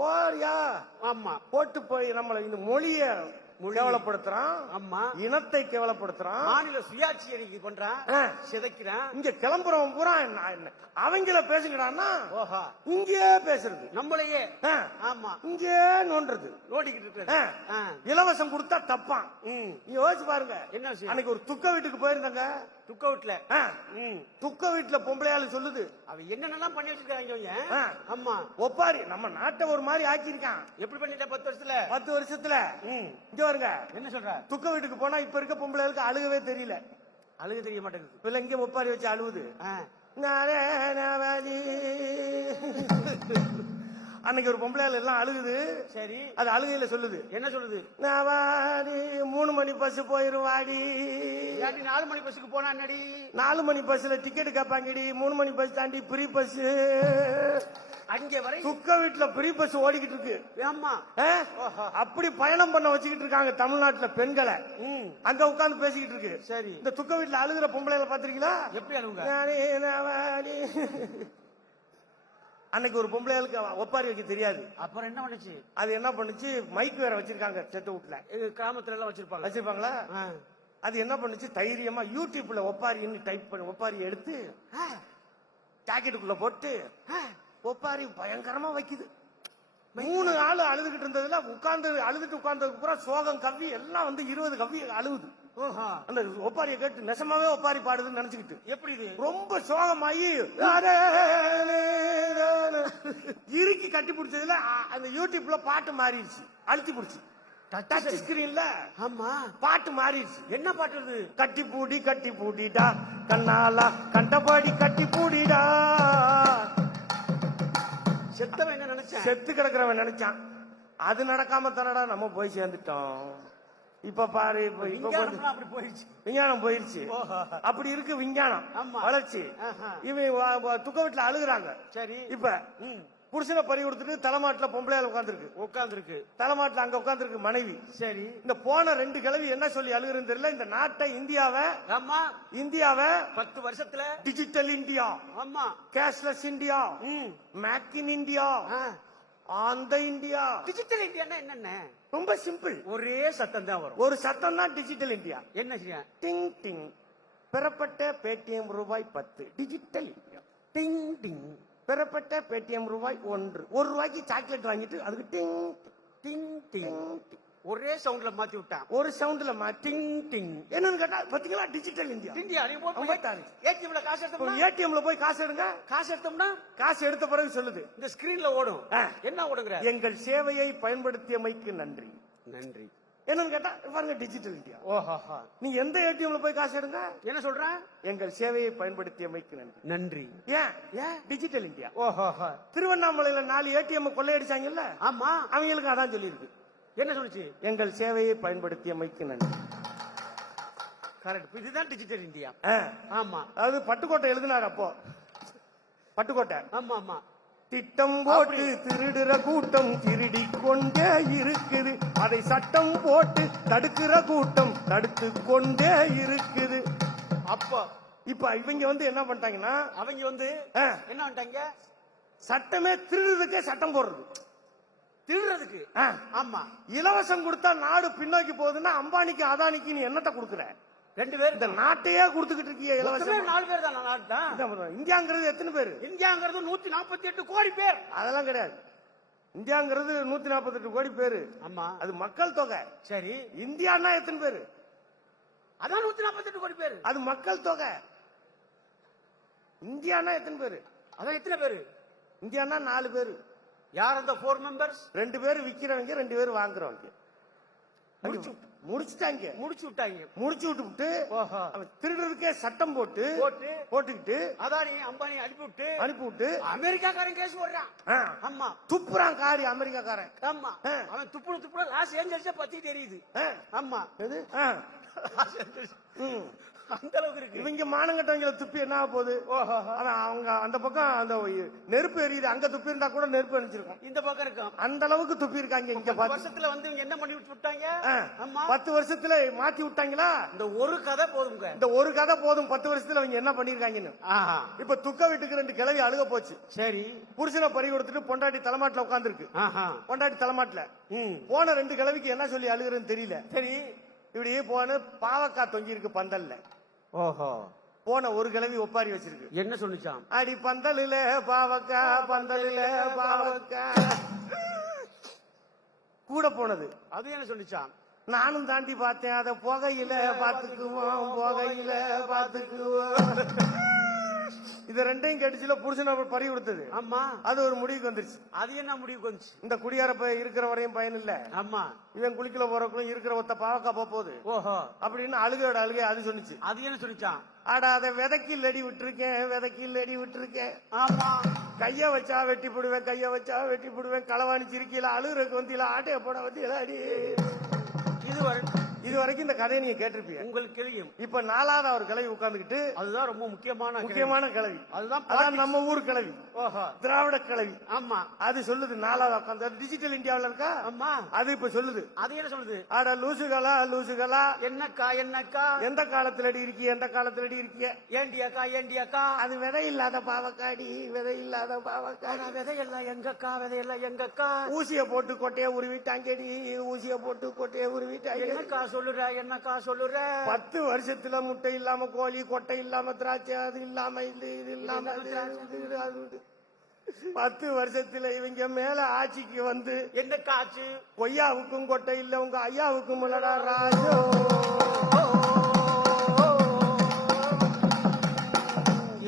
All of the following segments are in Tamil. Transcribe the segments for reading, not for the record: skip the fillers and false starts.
ஓரியா ஆமா போட்டு போய் நம்மள இந்த மொழிய கேவலப்படுத்துறான். ஆமா இனத்தை கேவலப்படுத்துறான். மாநில சுயாட்சி பண்றான், சிதைக்கிறான். இங்க கிளம்புறவன் பூரா அவங்கள பேசுங்கடான்னா இங்கே பேசுறது நம்மளையே. ஆமா இங்கே நோண்டுறது நோண்டிக்கிட்டு இருக்கு. இலவசம் கொடுத்தா தப்பான். நீ யோசிச்சு பாருங்க. என்ன அன்னைக்கு ஒரு துக்க வீட்டுக்கு போயிருந்தாங்க. துக்க வீட்டுல துக்க வீட்டுல பொம்பளையாளு சொல்லுது அவ என்னென்னலாம் பண்ணி வச்சிருக்காங்க. ஆமா ஒப்பாரி நம்ம நாட்டை ஒரு மாதிரி ஆக்கியிருக்கான். எப்படி பண்ணிட்ட 10 வருஷத்துல 10 வருஷத்துல இங்க வருங்க. என்ன சொல்ற? துக்க வீட்டுக்கு போனா இப்ப இருக்க பொம்பளைகளுக்கு அழுகவே தெரியல. அழுக தெரிய மாட்டேங்குது. இப்ப இங்க ஒப்பாரி வச்சு அழுவுது. அன்னைக்கு ஒரு பொம்பளையால எல்லாம் அழுகுது. சரி அது அழுகையில சொல்லுது. என்ன சொல்லுது? 3 மணி பஸ் போயிருவாடி. 4 மணி பஸ்ஸுக்கு போனா என்னடி? 4 மணி பஸ்ல டிக்கெட் கேட்பாங்கடி. 3 மணி பஸ் தாண்டி ஃப்ரீ பஸ். அங்கே வரை துக்க வீட்டுல ஃப்ரீ பஸ் ஓடிக்கிட்டு இருக்கு. ஆமா அப்படி பயணம் பண்ண வச்சுக்கிட்டு இருக்காங்க தமிழ்நாட்டுல பெண்களை. அங்க உட்கார்ந்து பேசிக்கிட்டு இருக்கு. சரி இந்த துக்க வீட்டுல அழுகுற பொம்பளைகளை பாத்திருக்கீங்களா? எப்படி அழுகுங்க? அன்னைக்கு ஒரு பொம்பளைகளுக்கு ஒப்பாரி வைக்க தெரியாது. அப்புறம் என்ன பண்ணுச்சு? அது என்ன பண்ணுச்சு? மைக் வேற வச்சிருக்காங்க செத்த வீட்டுல. கிராமத்துல எல்லாம் வச்சிருப்பாங்களா? அது என்ன பண்ணுச்சு? தைரியமா யூடியூப்ல ஒப்பாரின்னு டைப் பண்ணி ஒப்பாரி எடுத்து ஜாக்கெட்டுக்குள்ள போட்டு ஒப்பாரி பயங்கரமா வைக்குது. 3 நாள் அழுதுகிட்டு இருந்ததுல உட்கார்ந்து அழுதுட்டு உட்கார்ந்ததுக்கு பூரா சோகம் கவ்வி எல்லாம் 20 கவ்வி அழுகுது. அந்த ஒப்பாரிய கேட்டு நெசமாவே ஒப்பாரி பாடுதுன்னு நினைச்சுக்கிட்டு. எப்படி இது? ரொம்ப சோகமாயி இறுக்கி கட்டி பிடிச்சதுல அந்த யூடியூப்ல பாட்டு மாறிடுச்சு. அழுத்தி பிடிச்சு டச் ஸ்கிரீன்ல. ஆமா பாட்டு மாறிடுச்சு. என்ன பாட்டு? கட்டி பூடிடா கண்ணாலா கண்டபாடி கட்டி பூடிடா. செத்தவன் என்ன நினைச்சான்? செத்து கிடக்குறவன் நினைச்சான். அது நடக்காம தானடா நம்ம போய் சேர்ந்துட்டோம். இப்ப பாரு விஞ்ஞானம் போயிருச்சு. அப்படி இருக்கு விஞ்ஞானம் வளர்ச்சி. இவன் துக்க வீட்டுல அழுகுறாங்க. சரி இப்ப புருஷனை பறி கொடுத்துட்டு தலைமாட்டுல பொம்பளையால உட்கார்ந்துருக்கு. தலைமாட்டுல அங்க உட்கார்ந்துருக்கு மனைவி. சரி இந்த போன 2 கிழவி என்ன சொல்லி அழுகுறதுன்னு தெரியல. இந்த நாட்டை இந்தியாவை 10 வருஷத்துல டிஜிட்டல் இந்தியா, ஆமா cashless India, make in India, அந்த இந்தியா. டிஜிட்டல் இந்தியா என்னென்ன? ரொம்ப சிம்பிள். ஒரே சத்தம் தான் வரும். ஒரு சத்தம் தான் டிஜிட்டல் இந்தியா. என்ன செய்ய? டிங் டிங் பெறப்பட்ட பேடிஎம் ரூபாய் 10 டிஜிட்டல் இந்தியா. டிங் டிங் பெறப்பட்ட பேடிஎம் ரூபாய் 1. 1 ரூபாய்க்கு சாக்லேட் வாங்கிட்டு அதுக்கு டிங் டிங் டிங் ஒரே சவுண்ட்ல மாத்தி விட்டான். ஒரு சவுண்ட்ல டிங் டிங். என்னன்னு கேட்டா பாத்தீங்களா டிஜிட்டல் இந்தியா. ஏடிஎம்ல காசு எடுத்தோம்னா ஏடிஎம்ல போய் காசு எடுங்க. காசு எடுத்தோம்னா காசு எடுத்த பிறகு சொல்லுது இந்த ஸ்கிரீன்ல ஓடும். என்ன ஓடுங்க? எங்கள் சேவையை பயன்படுத்தியமைக்கு நன்றி. நன்றி என்னன்னு கேட்டா பாருங்க டிஜிட்டல் இந்தியா. ஓஹா நீ எந்த ஏடிஎம்ல போய் காசு எடுங்க. என்ன சொல்ற? எங்கள் சேவையை பயன்படுத்தியமைக்கு நன்றி. நன்றி. ஏன் டிஜிட்டல் இந்தியா. ஓஹோ திருவண்ணாமலையில 4 ஏடிஎம் கொள்ளையடிச்சாங்கல்ல. ஆமா அவங்களுக்கு அதான் சொல்லியிருக்கு. என்ன சொல்லுச்சு? எங்கள் சேவையை பயன்படுத்தியமைக்கு நன்றி. கரெக்ட். இதுதான் டிஜிட்டல் இந்தியா. ஆமா அது பட்டுக்கோட்டை எழுதினார். அப்போ பட்டுக்கோட்டை. ஆமா ஆமா திட்டம் போட்டு திருடுற கூட்டம் திருடி கொண்டே இருக்குது. அதை சட்டம் போட்டு தடுக்கிற கூட்டம் தடுத்து கொண்டே இருக்குது. அப்போ இப்ப இவங்க என்ன பண்ணிட்டாங்கன்னா அவங்க என்ன பண்ணிட்டாங்க? சட்டமே திருடுறதுக்கே சட்டம் போடுறது. திருடுறதுக்கு. ஆமா இலவசம் கொடுத்தா நாடு பின்னோக்கி போகுதுன்னா அம்பானிக்கு அதானிக்கு நீ என்னத்தை கொடுக்குற? 2 பேர் இந்த நாட்டையே கொடுத்துக்கிட்டு இருக்கீங்க. இலவசம் 4 பேர் தான் நாடு தான். இந்தியாங்கிறது எத்தனை பேர்? இந்தியாங்கிறது 148 கோடி பேர். அதெல்லாம் கிடையாது. இந்தியாங்கிறது 148 கோடி பேரு. ஆமா அது மக்கள் தொகை. சரி இந்தியான்னா எத்தனை பேரு? அதான் 148 கோடி பேரு. அது மக்கள் தொகை. இந்தியானா எத்தனை பேரு? அதான் எத்தனை பேரு? இந்தியானா 4 பேரு. யார் அந்த 4 மெம்பர்ஸ்? 2 பேர் விக்கிறவங்க, 2 பேர் வாங்குறவங்க. முடிச்சுட்டாங்க. முடிச்சு விட்டு திருடுறதுக்கே சட்டம் போட்டுக்கிட்டு அதானி அம்பானி அனுப்பி விட்டு அமெரிக்காக்காரன் கேஸ் போடுறான். ஆமா துப்புறான் காரி அமெரிக்காக்காரன். ஆமா அவன் துப்புற லாஸ் ஏஞ்சல்ஸ் பத்தி தெரியுது. ஆமா அந்த அளவுக்கு இருக்கு. இவங்க மானங்கட்டவங்களை துப்பி என்ன ஆக போகுது? ஆனா அவங்க அந்த பக்கம் அந்த நெருப்பு எரியுது, அங்க துப்பி இருந்தா கூட நெருப்பு அணிச்சிருக்கும். இந்த பக்கம் இருக்கும். அந்த அளவுக்கு துப்பி இருக்காங்க. இங்க 10 வருஷத்துல வந்து இவங்க என்ன பண்ணி விட்டாங்க? ஆமா, 10 வருஷத்துல மாத்தி விட்டாங்களா? இந்த ஒரு கதை போதுங்க. இந்த ஒரு கதை போதும் 10 வருஷத்துல அவங்க என்ன பண்ணிருக்காங்கன்னு. இப்ப துக்க வீட்டுக்கு 2 கிழவி அழுக போச்சு. சரி, புருஷனை பறி கொடுத்துட்டு பொண்டாட்டி தலைமாட்டுல உட்கார்ந்துருக்கு. பொண்டாட்டி தலைமாட்டுல போன 2 கிழவிக்கு என்ன சொல்லி அழுகுறதுன்னு தெரியல. சரி, இப்படியே போன பாவக்காய் தொங்கி இருக்கு பந்தல்ல. ஓஹோ, போன ஒரு கிழவி ஒப்பாரி வச்சிருக்கு. என்ன சொல்லிச்சான்? அடி பந்தலில பாவக்கா, பந்தலில பாவக்கா. கூட போனது அது என்ன சொல்லிச்சான்? நானும் தாண்டி பார்த்தேன், அத புகையில பாத்துக்குவோம், புகையில பாத்துக்குவோம். இது ரெண்டையும் கடிச்சுல புருஷன் பறி கொடுத்தது. ஆமா, அது ஒரு முடிவுக்கு வந்துருச்சு. அது என்ன முடிவுக்கு வந்துச்சு? இந்த குடியாரப்ப இருக்கிற வரையும் பயன் இல்ல. ஆமா, இவன் குளிக்கல போறக்குள்ள இருக்கிற ஒத்த பாவக்கா போகுது. ஓஹோ அப்படின்னு அழுகையோட அழுகை அது சொன்னிச்சு. அது என்ன சொல்லிச்சான்? ஆடா அதை விதைக்கில் அடி விட்டுருக்கேன், விதைக்கில் அடி விட்டுருக்கேன். ஆமா, கைய வச்சா வெட்டி போடுவேன், கைய வச்சா வெட்டி போடுவேன். களவாணி சிரிக்கல, அழுகுறதுக்கு வந்து ஆட்டைய போட வந்து அடி. இது வரைக்கும் இந்த கதையை நீங்க கேட்டிருப்பீங்க, உங்களுக்கு தெரியும். இப்ப 4வது ஒரு கிளவி உட்கார்ந்துகிட்டு, அதுதான் ரொம்ப முக்கியமான கிளவி. அதுதான் நம்ம ஊர் கிளவி, திராவிட கிளவி. ஆமா, அது சொல்லுது 4வது உட்கார்ந்து. டிஜிட்டல் இந்தியாவில் இருக்கா? ஆமா, அது இப்ப சொல்லுது. அது என்ன சொல்லுது? ஆட லூசுகளா, லூசுகளா, என்னக்கா என்னக்கா, எந்த காலத்துல அடி இருக்கிய, எந்த காலத்துல அடி இருக்கிய, ஏண்டியாக்கா ஏண்டியாக்கா, அது விதை இல்லாத பாவக்காடி, விதை இல்லாத பாவக்காடி. விதையெல்லாம் எங்கக்கா, விதையெல்லாம் எங்கக்கா, ஊசிய போட்டு கொட்டையை உருவிட்டாங்கடி, ஊசிய போட்டு கொட்டையை உருவிட்டாங்க. என்னக்கா சொல்லுற, என்னக்கா சொல்லுற? 10 வருஷத்துல முட்டை இல்லாம கோழி, கொட்டை இல்லாம திராட்சை, அது இல்லாம இது இல்லாம 10 வருஷத்துல இவங்க மேல ஆட்சிக்கு வந்து என்ன காச்சு? கொய்யாவுக்கும் கொட்டை இல்ல, உங்க ஐயாவுக்கும் இல்லடா ராஜோ.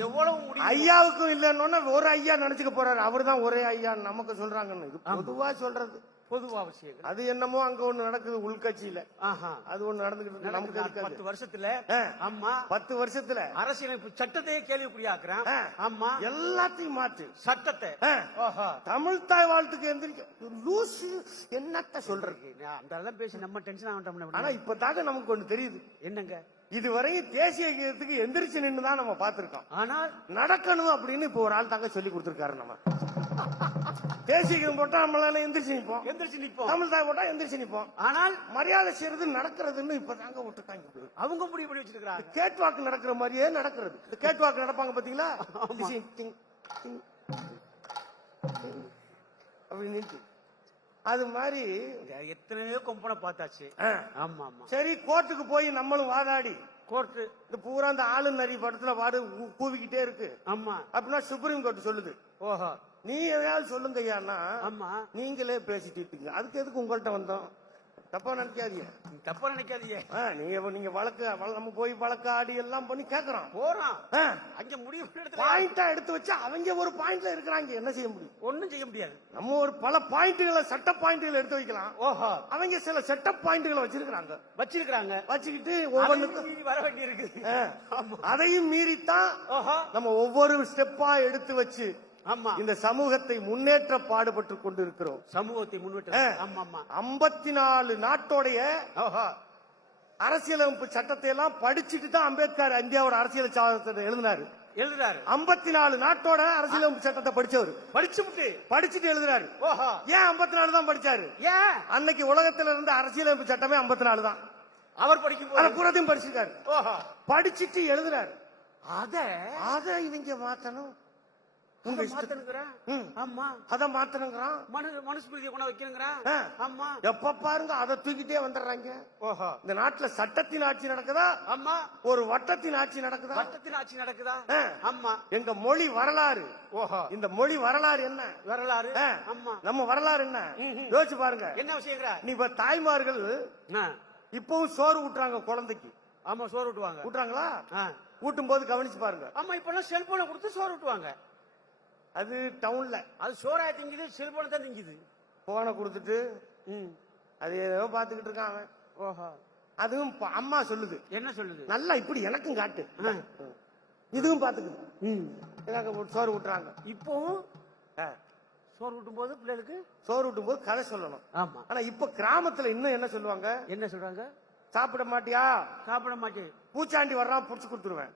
எவ்வளவு ஐயாவுக்கும் இல்லன்னு ஒரு ஐயா நினைச்சுக்க போறாரு. அவருதான் ஒரே ஐயா நமக்கு சொல்றாங்கன்னு. இது பொதுவா சொல்றது, பொதுவா விஷயம். அது என்னமோ அங்க ஒண்ணு நடக்குது உள்கட்சியில. அது ஒண்ணு நடந்துகிட்டு நமக்கு 10 வருஷத்துல. ஆமா, 10 வருஷத்துல அரசியலமைப்பு சட்டத்தையே கேள்விக்குறியாக்குறான். ஆமா, எல்லாத்தையும் மாற்று சட்டத்தை. தமிழ் தாய் வாழ்த்துக்கு எந்திரிக்க லூசு என்னத்த சொல்றது? அந்த எல்லாம் பேசி நம்ம டென்ஷன் ஆகட்டும். ஆனா இப்பதாக நமக்கு ஒண்ணு தெரியுது. என்னங்க? இதுவரையும் தேசிய கீதத்துக்கு எந்திரிச்சு நின்று தான் நம்ம பாத்திருக்கோம். ஆனால் நடக்கணும் அப்படின்னு இப்ப ஒரு ஆள் தாங்க சொல்லி கொடுத்திருக்காரு. நம்ம தேசிய கீதம் போட்டா நம்மளால எந்திரிச்சு நிப்போம், தமிழ் தாய் போட்டா எந்திரிச்சு நிப்போம். ஆனால் மரியாதை செய்யறது நடக்கிறதுன்னு இப்ப தாங்க விட்டுருக்காங்க. அவங்க முடிவு பண்ணி வச்சிருக்காங்க. கேட் வாக்கு நடக்கிற மாதிரியே நடக்கிறது. கேட் வாக்கு நடப்பாங்க பாத்தீங்களா? அப்படின்னு அது மாதிரி எத்தனையோ கொம்பனை பார்த்தாச்சு. ஆமா ஆமா. சரி, கோர்ட்டுக்கு போய் நம்மளும் வாதாடி, கோர்ட்டு இந்த பூரா இந்த ஆளுநரி படத்துல வாடு கூவிக்கிட்டே இருக்கு. ஆமா, அப்படின்னா சுப்ரீம் கோர்ட் சொல்லுது, ஓஹோ நீ எதையாவது சொல்லுங்க ஐயான்னா, ஆமா நீங்களே பேசிட்டு இருக்கீங்க, அதுக்கு எதுக்கு உங்கள்கிட்ட வந்தோம்? தப்பா நினைக்காதீங்க, தப்பா நினைக்காதீங்க. நீங்க வழக்கு நம்ம போய் வழக்கு ஆடி எல்லாம் பண்ணி கேக்குறோம், போறோம். அங்க முடிவு பாயிண்டா எடுத்து வச்சு அவங்க ஒரு பாயிண்ட்ல இருக்கிறாங்க. என்ன செய்ய முடியும்? ஒண்ணும் செய்ய முடியாது. நம்ம ஒரு பல பாயிண்ட்களை, சட்ட பாயிண்ட்களை எடுத்து வைக்கலாம். ஓஹோ, அவங்க சில செட்டப் பாயிண்ட்களை வச்சிருக்காங்க. வச்சுக்கிட்டு ஒவ்வொன்றுக்கும் வர வேண்டி இருக்கு. அதையும் மீறித்தான் நம்ம ஒவ்வொரு ஸ்டெப்பா எடுத்து வச்சு இந்த சமூகத்தை முன்னேற்ற பாடுபட்டு கொண்டிருக்கிறோம். சமூகத்தை முன்னேற்ற 54 நாட்டோடைய அரசியலமைப்பு சட்டத்தை எல்லாம் படிச்சுட்டு தான் அம்பேத்கர் இந்தியாவோட அரசியல் சாசனத்தை எழுதினாரு. 54 நாட்டோட அரசியலமைப்பு சட்டத்தை படிச்சவர், படிச்சுட்டு எழுதுறாரு. ஏன் 54 தான் படிச்சாரு? ஏன்? அன்னைக்கு உலகத்துல இருந்த அரசியலமைப்பு சட்டமே 54 தான். அவர் படிக்கும் புறத்தையும் படிச்சிருக்காரு, படிச்சுட்டு எழுதுறாரு. அத இவங்க மாத்தணும், மனுஸ்மிருதியை கொண்டு வைக்கணுங்கிறான். ஆமா, எப்ப பாருங்க அதை தூக்கிட்டே வந்துடுறாங்க. இந்த நாட்டுல சட்டத்தின் ஆட்சி நடக்குதா? ஆமா. ஒரு வட்டத்தின் ஆட்சி நடக்குதா? வட்டத்தின் ஆட்சி நடக்குதா? ஆமா. எங்க மொழி வரலாறு, இந்த மொழி வரலாறு என்ன? வரலாறு. ஆமா, நம்ம வரலாறு என்ன? யோசிச்சு பாருங்க. என்ன விஷயம்? நீ இப்ப தாய்மார்கள் இப்பவும் சோறு ஊட்டுறாங்க குழந்தைக்கு. ஆமா, சோறு ஊட்டுறாங்களா? ஊட்டும் போது கவனிச்சு பாருங்க. ஆமா, இப்ப செல்போனை கொடுத்து சோறு ஊட்டுவாங்க. அது டவுன்ல, அது சோறா திங்குது, செல்போனை தான் திங்குது. போனை கொடுத்துட்டு அது ஏதோ பாத்துக்கிட்டு இருக்காங்க. ஓஹோ, அதுவும் அம்மா சொல்லுது. என்ன சொல்லுது? நல்லா இப்படி எனக்கும் காட்டு, இதுவும் பாத்துக்குது. சோறு ஊட்டுறாங்க. இப்போ சோறு ஊட்டும் போது பிள்ளைகளுக்கு சோறு ஊட்டும் போது கதை சொல்லணும். ஆமா. ஆனா இப்ப கிராமத்துல இன்னும் என்ன சொல்லுவாங்க? என்ன சொல்றாங்க? சாப்பிட மாட்டியா? சாப்பிட மாட்டேன். பூச்சாண்டி வர்றான், புடிச்சு கொடுத்துருவேன்.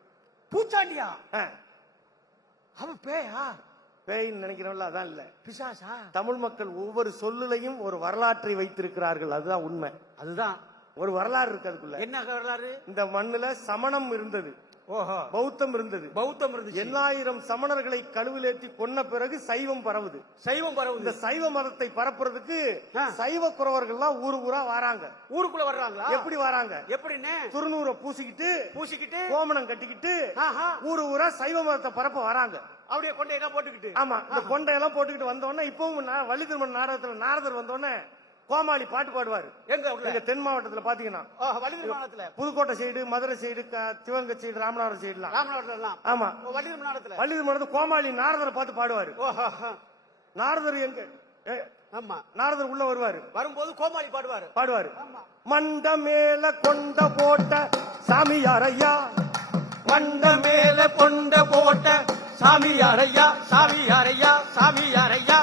பூச்சாண்டியா? ஆ, அவன் பேயா? பேயின்னு நினைக்கிறவங்கள அதான் இல்ல, பிசாசா? தமிழ் மக்கள் ஒவ்வொரு சொல்லுலையும் ஒரு வரலாற்றை வைத்திருக்கிறார்கள். அதுதான் உண்மை. அதுதான் ஒரு வரலாறு இருக்கு அதுக்குள்ள. என்ன வரலாறு? இந்த மண்ணுல சமணம் இருந்தது, ஓஹோ, பௌத்தம் இருந்தது. பௌத்தம் இருந்துச்சு. 8000 சமணர்களை கழுவிலேற்றி கொன்ன பிறகு சைவம் பரவுது. சைவம் இந்த பரவுது. சைவ மதத்தை பரப்புறதுக்கு ஆ. சைவ குறவர்கள்லாம் ஊரா வராங்க. ஊருக்குள்ள வர்றாங்களா? எப்படி வராங்க? எப்படின்னு? துருநூரை பூசிக்கிட்டு, பூசிக்கிட்டு, கோமணம் கட்டிக்கிட்டு ஆஹா, ஊரா சைவ மதத்தை பரப்ப வராங்க. அப்படியே கொண்டை எல்லாம் போட்டுக்கிட்டு. ஆமா, இந்த கொண்டையெல்லாம் போட்டுக்கிட்டு வந்தோடனே இப்பவும் வள்ளி திருமண நாடகத்துல நாரதர் வந்தோடனே கோமாளி பாட்டு பாடுவாரு. எங்க எங்க தென் மாவட்டத்துல பாத்தீங்கன்னா வள்ளிதர் மாநிலத்துல, Pudukkottai side, Madurai side, Sivaganga side, Ramanathapuram சைடுலாம். ராமநாதபுரம் எல்லாம். ஆமா, வள்ளிதர் மாநிலத்துல வள்ளி திருமணத்துல கோமாளி நாரதரை பார்த்து பாடுவாரு. நாரதர் எங்க ஆமா, நாரதர் உள்ள வருவாரு, வரும்போது கோமாளி பாடுவாரு. பாடுவாரு. மண்ட மேல கொண்ட போட்ட சாமியாரையா, மண்ட மேல கொண்ட போட்ட சாமியாரையா, சாமியாரையா, சாமியாரையா.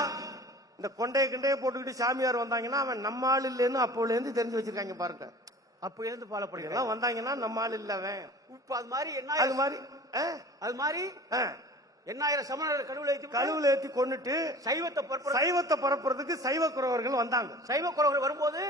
இந்த கொண்டைய கிண்டைய போட்டுக்கிட்டு சாமியார் வந்தாங்கன்னா அவன் நம்ம ஆள் இல்லைன்னு அப்போல இருந்து தெரிஞ்சு வச்சிருக்காங்க பாருங்க. அப்ப இருந்து ஃபாலோ பண்ணிக்கலாம். எல்லாம் வந்தாங்கன்னா நம்ம ஆள் இல்ல அவன். இப்ப அது மாதிரி என்ன? அது மாதிரி அது மாதிரி எண்ணாயிரம் சமணர்கள் கழுவுல ஏத்தி கொண்டுட்டு சைவத்தை பரப்புறதுக்கு சைவ குறவர்கள் வந்தாங்க. சைவ குறவர்கள் வரும்போது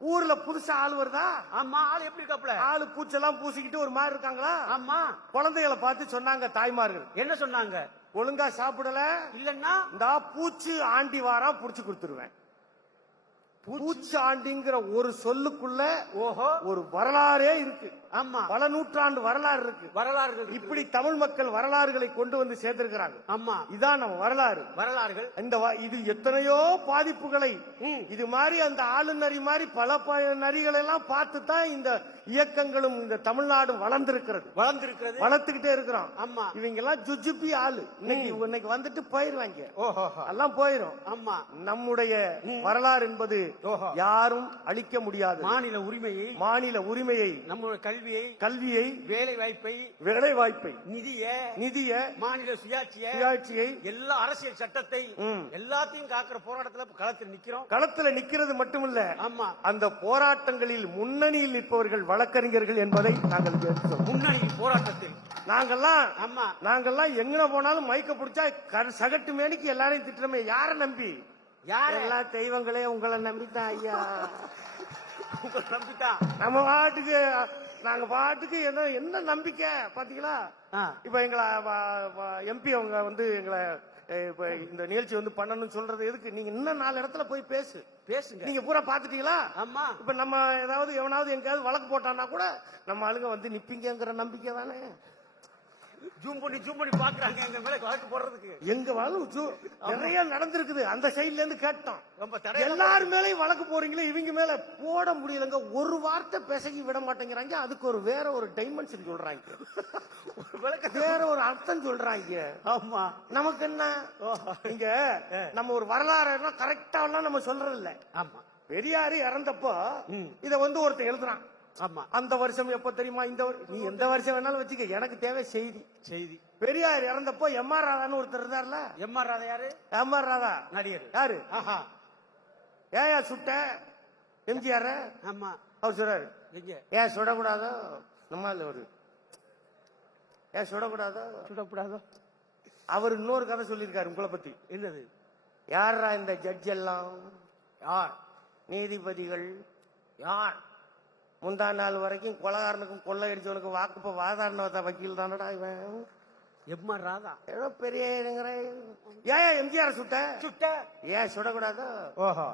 ஊர்ல புதுசா ஆள் வருதா? ஆமா. ஆள் எப்படி இருக்காப்ல? ஆளு பூச்செல்லாம் பூசிக்கிட்டு ஒரு மாதிரி இருக்காங்களா? ஆமா. குழந்தைகளை பார்த்து சொன்னாங்க தாய்மார்கள். என்ன சொன்னாங்க? ஒழுங்கா சாப்பிடல இல்லன்னா இந்த பூச்சி ஆண்டி வாரா புடிச்சு கொடுத்துருவேன். பூச்சி ஆண்டிங்கிற ஒரு சொல்லுக்குள்ள ஓஹோ ஒரு வரலாறே இருக்கு. ஆமா, பல நூற்றாண்டு வரலாறு இருக்கு. வரலாறு இப்படி தமிழ் மக்கள் வரலாறுகளை கொண்டு வந்து சேர்த்திருக்கிறாங்க. ஆமா, இதான் நம்ம வரலாறு. வரலாறுகள் இது எத்தனையோ பாதிப்புகளை இது மாதிரி அந்த ஆளுநரி மாதிரி பல நரிகளை எல்லாம் பார்த்து தான் இந்த இயக்கங்களும் இந்த தமிழ்நாடும் வளர்ந்திருக்கிறது. வளர்த்துக்கிட்டே இருக்கிறோம். ஆமா, இவங்க எல்லாம் ஜுஜுப்பி ஆளு. இன்னைக்கு வந்துட்டு போயிருவாங்க. ஓஹோ, எல்லாம் போயிரும். ஆமா, நம்முடைய வரலாறு என்பது யாரும் அழிக்க முடியாது. மாநில உரிமையை நம்முடைய கல்வியை வேலை வாய்ப்பை நிதிய மாநில சுயாட்சியை எல்லா அரசியல் சட்டத்தை எல்லாத்தையும் காக்கிற போராட்டத்துல களத்துல நிக்கிறது மட்டுமல்ல, ஆமா, அந்த போராட்டங்களில் முன்னணியில் நிற்பவர்கள் வழக்கறிஞர்கள் என்பதை நாங்கள் முன்னணி போராட்டத்தில் நாங்கெல்லாம் எங்க போனாலும் மைக்க பிடிச்சா சகட்டு மேனிக்கு எல்லாரையும் திட்டுறமே. யார நம்பி? யாரெல்லாம் தெய்வங்களே உங்களை நம்பித்தான் ஐயா. நம்பித்தான் நம்ம நாங்க பாட்டுக்கு என்ன நம்பிக்கை பாத்தீங்களா? இப்ப எங்களை எம்பி அவங்க எங்களை இப்ப இந்த நிகழ்ச்சி பண்ணணும்னு சொல்றது எதுக்கு? நீங்க இன்னும் 4 இடத்துல போய் பேசுங்க. நீங்க பூரா பாத்துட்டீங்களா? ஆமா. இப்ப நம்ம எவனாவது எங்கேயாவது வழக்கு போட்டான்னா கூட நம்ம ஆளுங்க நிப்பீங்கிற நம்பிக்கை தானே. ஜூம் பண்ணி பாக்குறாங்க எங்க மேல வழக்கு போடுறதுக்கு. எங்க நிறைய நடந்திருக்குது. அந்த சைட்ல இருந்து கேட்டோம். எல்லாரு மேலயும் வழக்கு போறீங்களே, இவங்க மேல போட முடியலங்க. ஒரு வார்த்தை பேசக்கி விட மாட்டேங்கிறாங்க. அதுக்கு வேற ஒரு டைமென்ஷன் சொல்றாங்க, வேற ஒரு அர்த்தம் சொல்றாங்க. ஆமா, நமக்கு என்ன இங்க நம்ம ஒரு வரலாறு கரெக்டா நம்ம சொல்றது இல்ல. ஆமா, பெரியாரு இறந்தப்போ இத ஒருத்தன் எழுதுறான். ஆமா, அந்த வருஷம் எப்ப தெரியுமா? நீ எந்த வருஷம் வேணாலும் வச்சுக்க, எனக்கு தேவை செய்தி. பெரியார் இறந்தப்போ எம்.ஆர். ராதான்னு ஒருத்தர் இருந்தார்ல. எம்.ஆர். ராதா யாரு? எம்.ஆர். ராதா நடிகர். யாரு? ஏயா சுட்ட எம்ஜிஆர்? ஆமா. அவர் சொல்றாரு, ஏன் சுடக்கூடாதோ? நம்மால ஒரு ஏன் சுடக்கூடாதோ? அவர் இன்னொரு கதை சொல்லியிருக்காரு உங்களை பத்தி. என்னது? யாரா இந்த ஜட்ஜ் எல்லாம்? யார்? நீதிபதிகள். யார்? முந்தா நாள் வரைக்கும் கொலகாரனுக்கும் கொள்ளையடிச்சவனுக்கும் வாக்குப்ப வாதாடின வக்கீல் தானடா இவன். எம்.ஆர். ராதா ஏதோ பெரிய ஏன் எம்ஜிஆர் சுட்ட? ஏன் சுடக்கூடாதோ? ஓஹோ,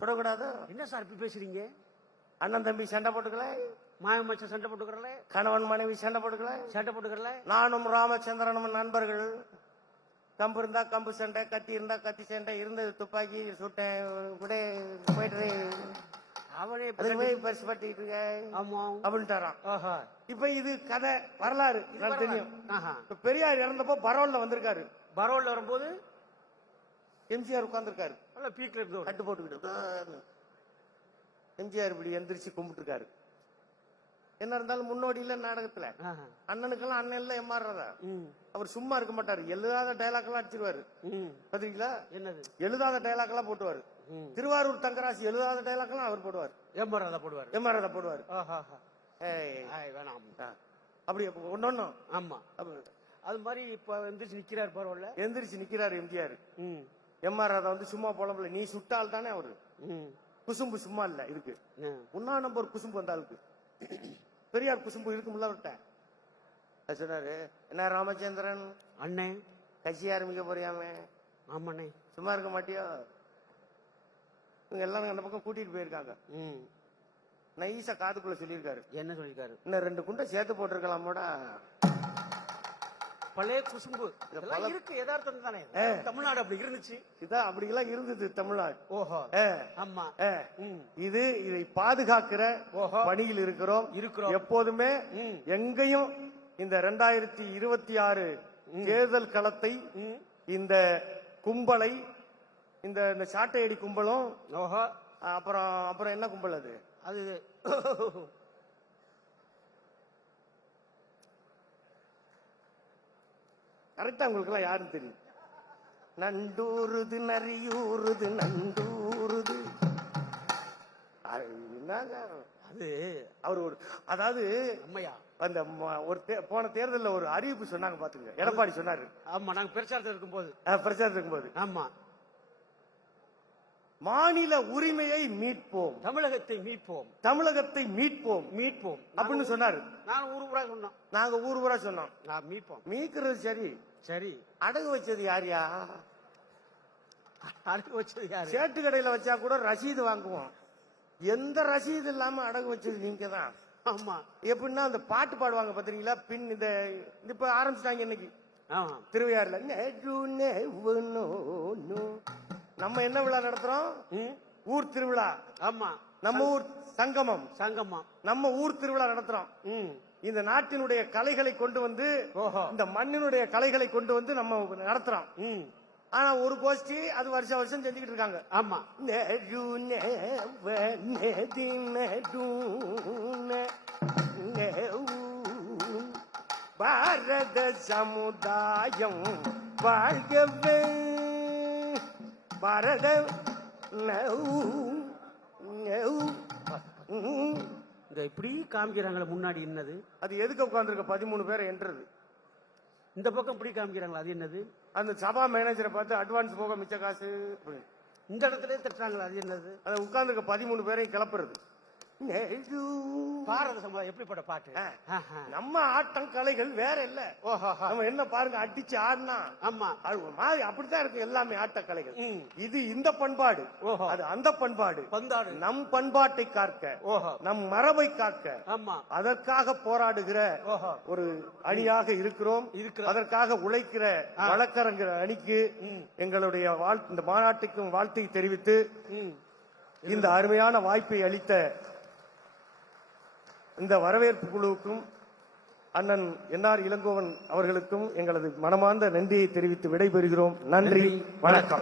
சுடக்கூடாதோ? என்ன சார் இப்படி பேசுறீங்க? அண்ணன் தம்பி சண்டை போட்டுக்கல, மாயமச்ச சண்டை போட்டுக்கல, கணவன் மனைவி சண்டை போட்டுக்கல, நானும் ராமச்சந்திரனும் நண்பர்கள். கம்பு இருந்தா கம்பு சண்டை, கத்தி இருந்தா கத்தி சண்டை, இருந்தது துப்பாக்கி சுட்டேன் போயிட்டு அவனே பரிசு பட்டிட்டு இருக்க அப்படின்ட்டாராம். இப்ப இது கதை வரலாறு தெரியும். இப்ப பெரியார் இறந்தப்போ பரோல்ல வந்திருக்காரு. பரோல்ல வரும்போது எம்ஜிஆர் உட்கார்ந்துருக்காரு. கட்டு போட்டுக்கிட்டு எம்ஜிஆர் இப்படி எந்திரிச்சு கும்பிட்டு இருக்காரு. என்ன இருந்தாலும் முன்னோடி இல்ல நாடகத்துல. அண்ணனுக்கெல்லாம் அண்ணன் இல்ல எம்ஆர் ராதா. அவர் சும்மா இருக்க மாட்டாரு, எழுதாத டைலாக் எல்லாம் அடிச்சிருவாரு. பாத்தீங்களா? என்னது எழுதாத டைலாக் எல்லாம் போட்டுவாரு. திருவாரூர் தங்கராசி எழுதாத டைலாக் எல்லாம் அவர் போடுவார். எம்ஆர் ராதா போடுவார். எம்ஆர் ராதா போடுவார். வேணாம் அப்படி ஒன்னொன்னும். ஆமா அது மாதிரி இப்ப எந்திரிச்சு நிக்கிறாரு பரவாயில்ல. எந்திரிச்சு நிக்கிறாரு எம்ஜிஆர். எம்ஆர் ராதா வந்து சும்மா புலம்பல, நீ சுட்டால் தானே அவரு. குசும்பு சும்மா இல்ல இருக்கு. ஒன்னா நம்பர் குசும்பு வந்த ஆளுக்கு. பெரியார் குசும்பு இருக்கு முல்ல விட்ட சொன்னாரு. என்ன ராமச்சந்திரன் அண்ணே கட்சி ஆரம்பிக்க போறியாமே? ஆமாண்ணே. சும்மா இருக்க மாட்டியோ? இவங்க எல்லாரும் அந்த பக்கம் கூட்டிட்டு போயிருக்காங்க. நைசா காதுக்குள்ள சொல்லியிருக்காரு. என்ன சொல்லிருக்காரு? இன்னும் 2 குண்டை சேர்த்து போட்டிருக்கலாமோடா. பழைய குசும்பு இருக்கு, யதார்த்தம் தானே. தமிழ்நாடு அப்படி இருந்துச்சு. இதான் அப்படி எல்லாம் இருந்தது தமிழ்நாடு. ஓஹோ ஆமா. இதை பாதுகாக்கிற பணியில் இருக்கிறோம். எப்போதுமே எங்கேயும் இந்த 2026 தேர்தல் களத்தை, இந்த கும்பலை, இந்த சாட்டையடி கும்பலும், அப்புறம் என்ன கும்பல் அது அது கரெக்டா உங்களுக்கு எல்லாம் யாரும் தெரியும். நண்டூருது நரியூருது நண்டூருது. அது அவர் ஒரு, அதாவது அந்த ஒரு போன தேர்தலில் ஒரு அறிவிப்பு சொன்னாங்க பாத்துங்க. எடப்பாடி சொன்னாரு. ஆமா, நாங்க பிரச்சாரத்தில் இருக்கும்போது. ஆமா, மாநில உரிமையை மீட்போம், தமிழகத்தை மீட்போம் அப்படின்னு சொன்னாரு. நாங்க ஊர் ஊரா சொன்னோம். மீட்கிறது சரி, அடகு வச்சது யாரியா? அடகு வச்சது யாரு? சேட்டு கடையில வச்சா கூட ரசீது வாங்குவோம். எந்த ரசீது இல்லாம அடகு வச்சது நீங்க தான். ஆமா, எப்படின்னா அந்த பாட்டு பாடுவாங்க பாத்தீங்களா? பின் இந்த இப்ப ஆரம்பிச்சிட்டாங்க இன்னைக்கு திருவையாறுல. நம்ம என்ன விழா நடத்துறோம்? ஊர் திருவிழா. ஆமா, நம்ம ஊர் சங்கமம். நம்ம ஊர் திருவிழா நடத்துறோம். இந்த நாட்டினுடைய கலைகளை கொண்டு வந்து, இந்த மண்ணினுடைய கலைகளை கொண்டு வந்து நம்ம நடத்துறோம். ஆனா ஒரு கோஷ்டி அது வருஷம் செஞ்சுக்கிட்டு இருக்காங்க. ஆமா, பாரத சமுதாயம் வாழ்கவே, பாரத இப்படி காமிக்கிறாங்களே முன்னாடி. என்னது அது? எதுக்கு உட்கார்ந்துருக்க 13 பேரை என்றது? இந்த பக்கம் இப்படி காமிக்கிறாங்களா? அது என்னது? அந்த சபா மேனேஜரை பார்த்து அட்வான்ஸ் போக மிச்ச காசு இந்த இடத்துல திட்டுறாங்களா? அது என்னது? அதை உட்கார்ந்துருக்க 13 பேரையும் கிளப்புறது. பாரத சமுதாயம் எப்படிப்பட்ட பாட்டு? நம்ம ஆட்டம் கலைகள் வேற இல்ல. நம்ம என்ன பாருங்க, அடிச்சு ஆடினா ஆமா மாதிரி அப்படித்தான் இருக்கு எல்லாமே ஆட்ட கலைகள். இது இந்த பண்பாடு, அது அந்த பண்பாடு. நம் பண்பாட்டை காக்க, நம் மரபை காக்க, அதற்காக போராடுகிற ஒரு அணியாக இருக்கிறோம். அதற்காக உழைக்கிற வழக்கறிஞர் அணிக்கு எங்களுடைய இந்த மாநாட்டுக்கும் வாழ்த்தை தெரிவித்து, இந்த அருமையான வாய்ப்பை அளித்த இந்த வரவேற்பு குழுவுக்கும் அண்ணன் என்ஆர் இளங்கோவன் அவர்களுக்கும் எங்களது மனமார்ந்த நன்றியை தெரிவித்து விடைபெறுகிறோம். நன்றி, வணக்கம்.